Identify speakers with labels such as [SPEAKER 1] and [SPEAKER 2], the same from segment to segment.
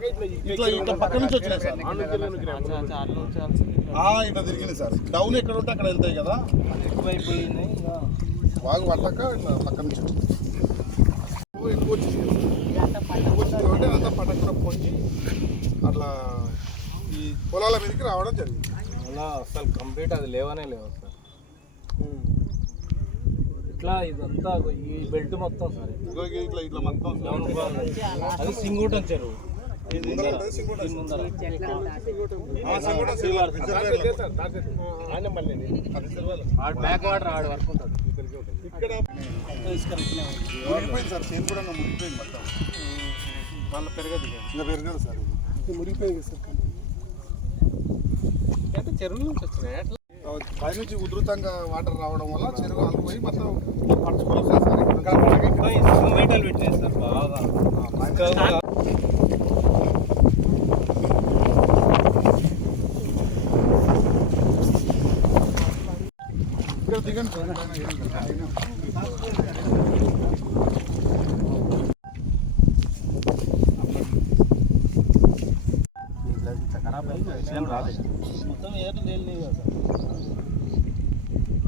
[SPEAKER 1] పక్క నుంచి వచ్చినాయి సార్. ఆ, ఇట్లా తిరిగింది సార్. డౌన్ ఎక్కడ ఉంటే అక్కడ వెళ్తాయి కదా. బాగా పట్టక ఇట్లా పక్క నుంచి. ఎక్కువ వచ్చింది. అంతా పట్టకుండా పొంగి అట్లా ఈ పొలాల మీదకి రావడం జరిగింది.
[SPEAKER 2] అలా అసలు కంప్లీట్ అది లేవనే లేవు సార్. ఇట్లా ఇదంతా ఈ బెల్ట్ మొత్తం సార్.
[SPEAKER 1] ఇట్లా ఇట్లా మొత్తం
[SPEAKER 2] అది సింగూటం చెరువు.
[SPEAKER 3] సార్ కూడా మునిగిపోయింది మొత్తం
[SPEAKER 2] వాళ్ళ పెరగదు
[SPEAKER 1] ఇంకా పెరగదు సార్
[SPEAKER 3] చెరువు నుంచి వచ్చినాయి
[SPEAKER 1] పైనుంచి ఉధృతంగా వాటర్ రావడం వల్ల చెరువు ఆగిపోయి మొత్తం సార్
[SPEAKER 2] మీటర్లు సార్ బాగా ఇంకా ఇక్కడ దిగండి సార్ పైన ఏం కాదు. మొత్తం ఏర్లు తేలినాయి కదా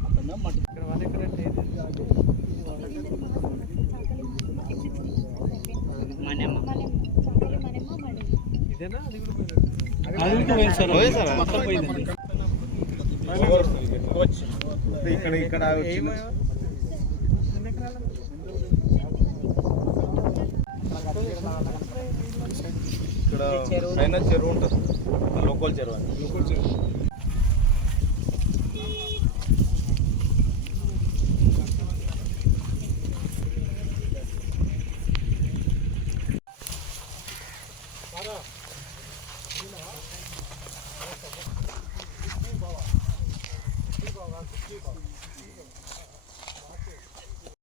[SPEAKER 2] అతను మట్టి ఇక్కడ ఇదేనా అది కూడా పోయింది సార్ మొత్తం పోయింది
[SPEAKER 1] ఇక్కడ ఇక్కడ ఇక్కడ పైన చెరువు ఉంటుంది. లోకల్ చెరువు లోకల్ చెరువు спасибо.